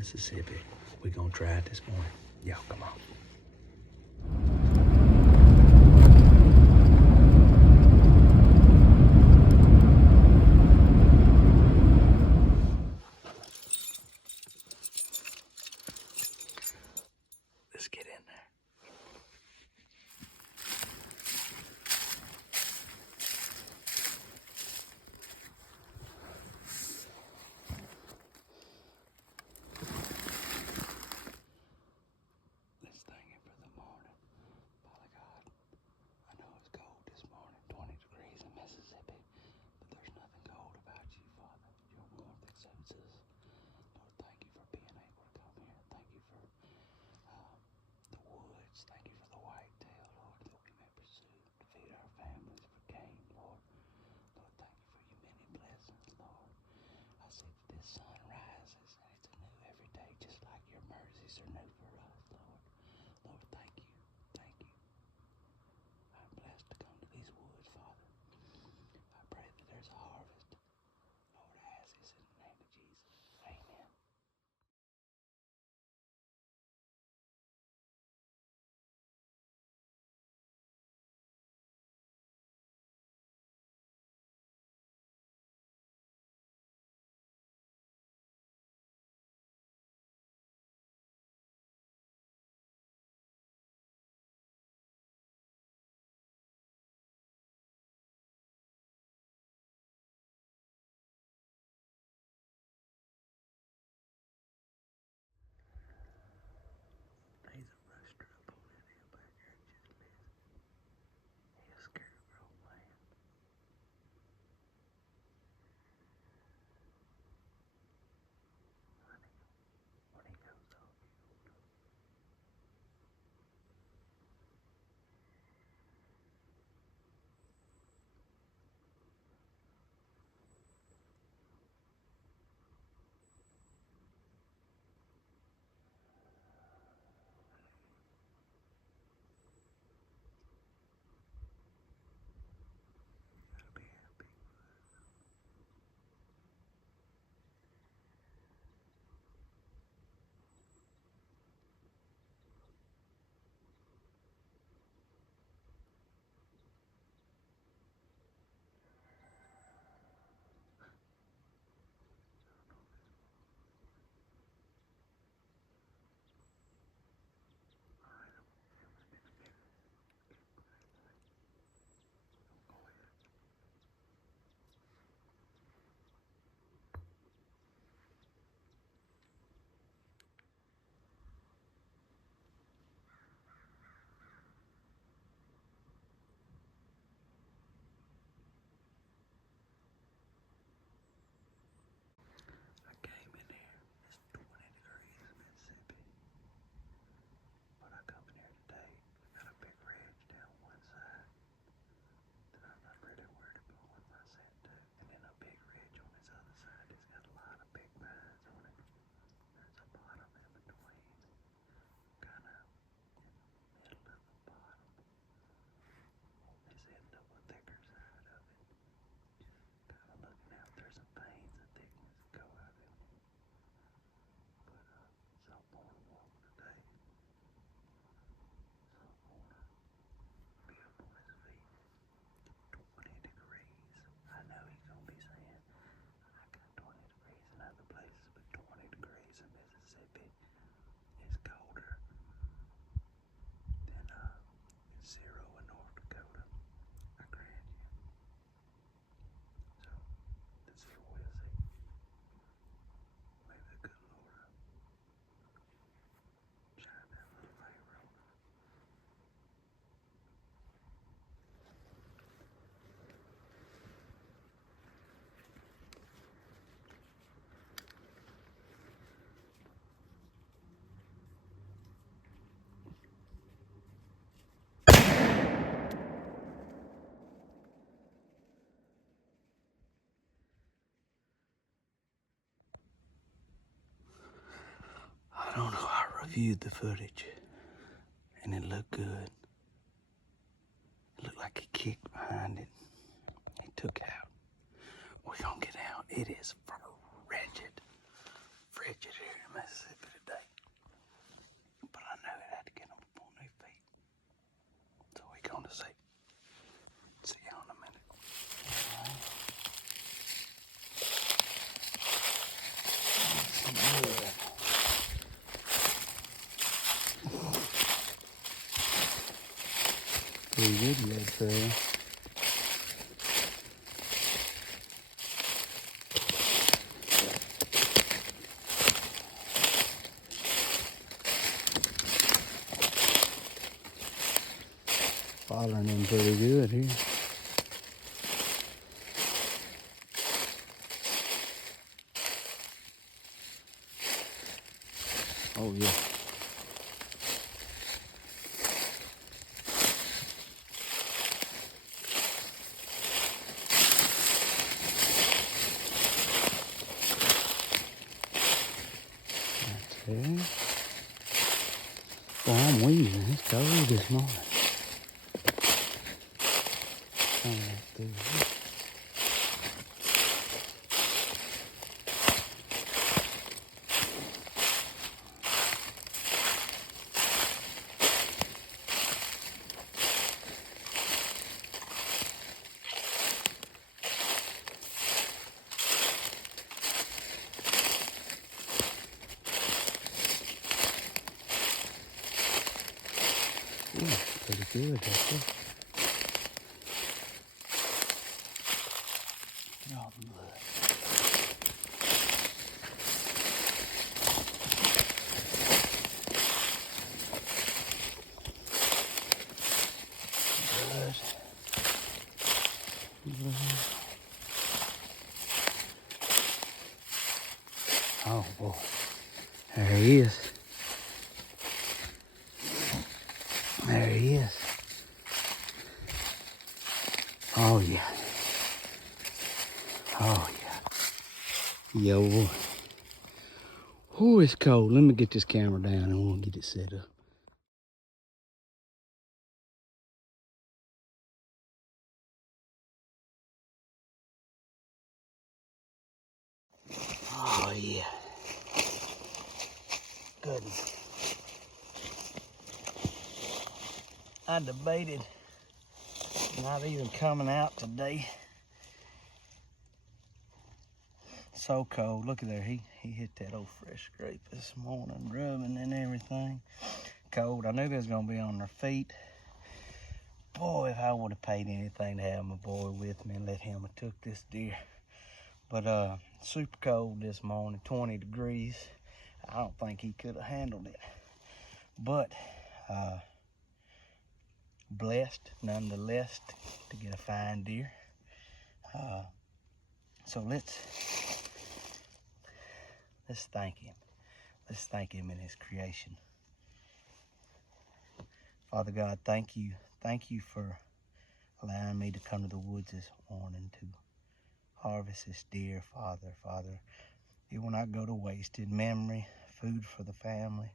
Mississippi. We're gonna try it this morning. Y'all come on. Let's get in there. Let's thank Him for the morning. Father God, I know it's cold this morning, 20 degrees in Mississippi, but there's nothing cold about you, Father. Your warmth accepts us. Lord, thank you for being able to come here. Thank you for the woods. Thank you for the whitetail, Lord, that we may pursue to feed our families for game, Lord. Lord, thank you for your many blessings, Lord. I see that this sun rises and it's anew every day, just like your mercies are new for us, Lord. Lord, thank you. Thank you. I'm blessed to come to these woods, Father. I pray that there's a harvest. Lord, I ask this in the name of Jesus. Amen. He's a rooster up on that hill back there. Just listen. He's a scarecrow man. When he goes off, you gotta be happy. I came in here. It's 20 degrees in Mississippi. But I come in here today. Got a big ridge down one side that I'm not really worried about what I said to. And then a big ridge on this other side. It's got a lot of big pines on it. There's a bottom in between. Kind of in the middle of the bottom. This end up a thicker side of it. Kind of looking out. There's some veins of thickness that go out in it. But some want to walk today. Some want to be up on his feet. 20 degrees. I know he's going to be saying, I got 20 degrees in other places, but 20 degrees in Mississippi is colder than 0 in North Dakota. I grant you. So, this is what we'll see. Maybe the good Lord shine that little favor on us. I don't know, I reviewed the footage and it looked good. It looked like he kicked behind it. He took out. We're gonna get out. It is frigid here in Mississippi. pretty good little trail. Following him pretty good here. Oh yeah. Okay. Well, I'm wheezing. It's cold this morning. Ooh, pretty good, that's it. Oh, blood. Blood. Oh boy, there he is. There he is. Oh yeah. Oh yeah. Yo. Ooh, it's cold. Let me get this camera down and we'll get it set up. Oh yeah. Goodness. I debated not even coming out today. So cold. Look at there. He hit that old fresh scrape this morning, rubbing and everything. Cold. I knew they was gonna be on their feet. Boy, if I would have paid anything to have my boy with me and let him have took this deer. But super cold this morning, 20 degrees. I don't think he could have handled it. But blessed nonetheless to get a fine deer. So let's thank him. Let's thank him in his creation. Father God, thank you. Thank you for allowing me to come to the woods this morning to harvest this deer, Father. Father, it will not go to waste. In memory, food for the family.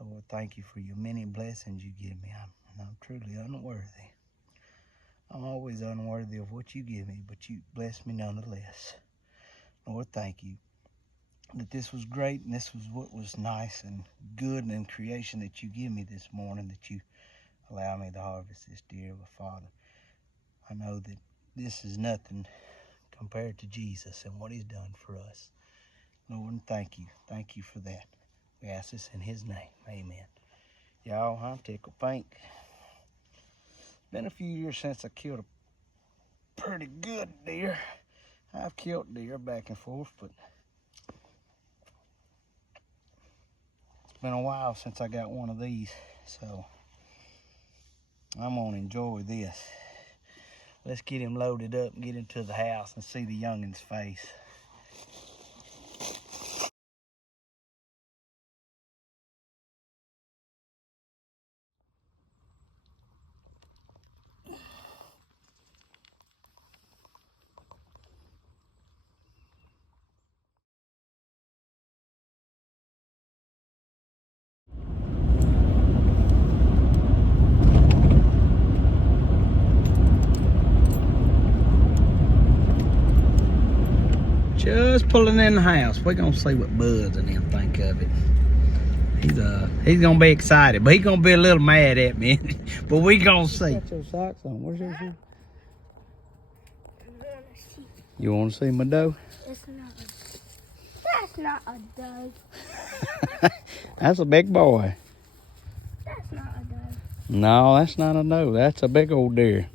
Lord, thank you for your many blessings you give me. I'm truly unworthy. I'm always unworthy of what you give me, but you bless me nonetheless. Lord, thank you that this was great and this was what was nice and good and in creation that you give me this morning, that you allow me to harvest this deer. But Father, I know that this is nothing compared to Jesus and what he's done for us. Lord, and thank you. Thank you for that. We ask this in his name. Amen. Y'all, I'm tickled pink. It's been a few years since I killed a pretty good deer. I've killed deer back and forth, but it's been a while since I got one of these, so I'm gonna enjoy this. Let's get him loaded up and get into the house and see the youngin's face. Just pulling in the house. We're gonna see what Buzz and them think of it. He's gonna be excited, but he's gonna be a little mad at me. But we gonna see. You got your socks on. Where's your shoes? You wanna see my doe? That's not a doe. That's a big boy. That's not a doe. No, that's not a doe. That's a big old deer.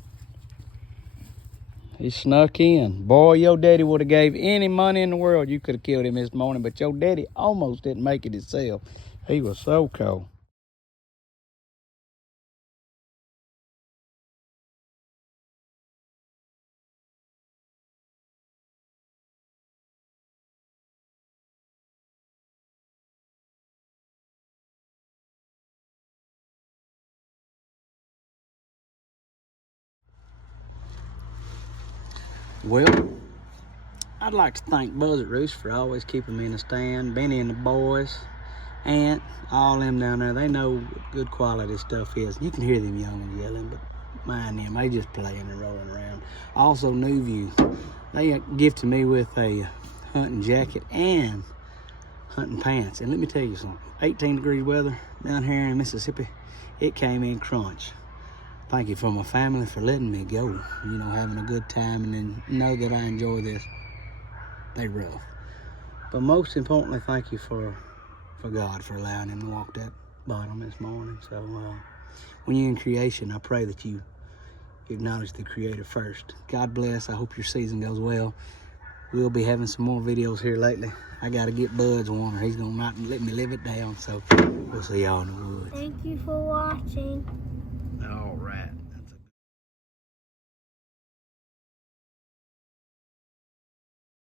He snuck in. Boy, your daddy would have gave any money in the world you could have killed him this morning, but your daddy almost didn't make it himself. He was so cold. Well, I'd like to thank Buzz at Roost for always keeping me in the stand, Benny and the boys, Aunt, all them down there. They know what good quality stuff is. You can hear them young yelling, but mind them, they just playing and rolling around. Also, New View, they gifted me with a hunting jacket and hunting pants. And let me tell you something, 18-degree weather down here in Mississippi, it came in crunch. Thank you for my family for letting me go, you know, having a good time, and then know that I enjoy this. They rough. But most importantly, thank you for God for allowing him to walk that bottom this morning. So when you're in creation, I pray that you acknowledge the Creator first. God bless. I hope your season goes well. We'll be having some more videos here lately. I got to get Bud's one, or he's going to not let me live it down. So we'll see y'all in the woods. Thank you for watching.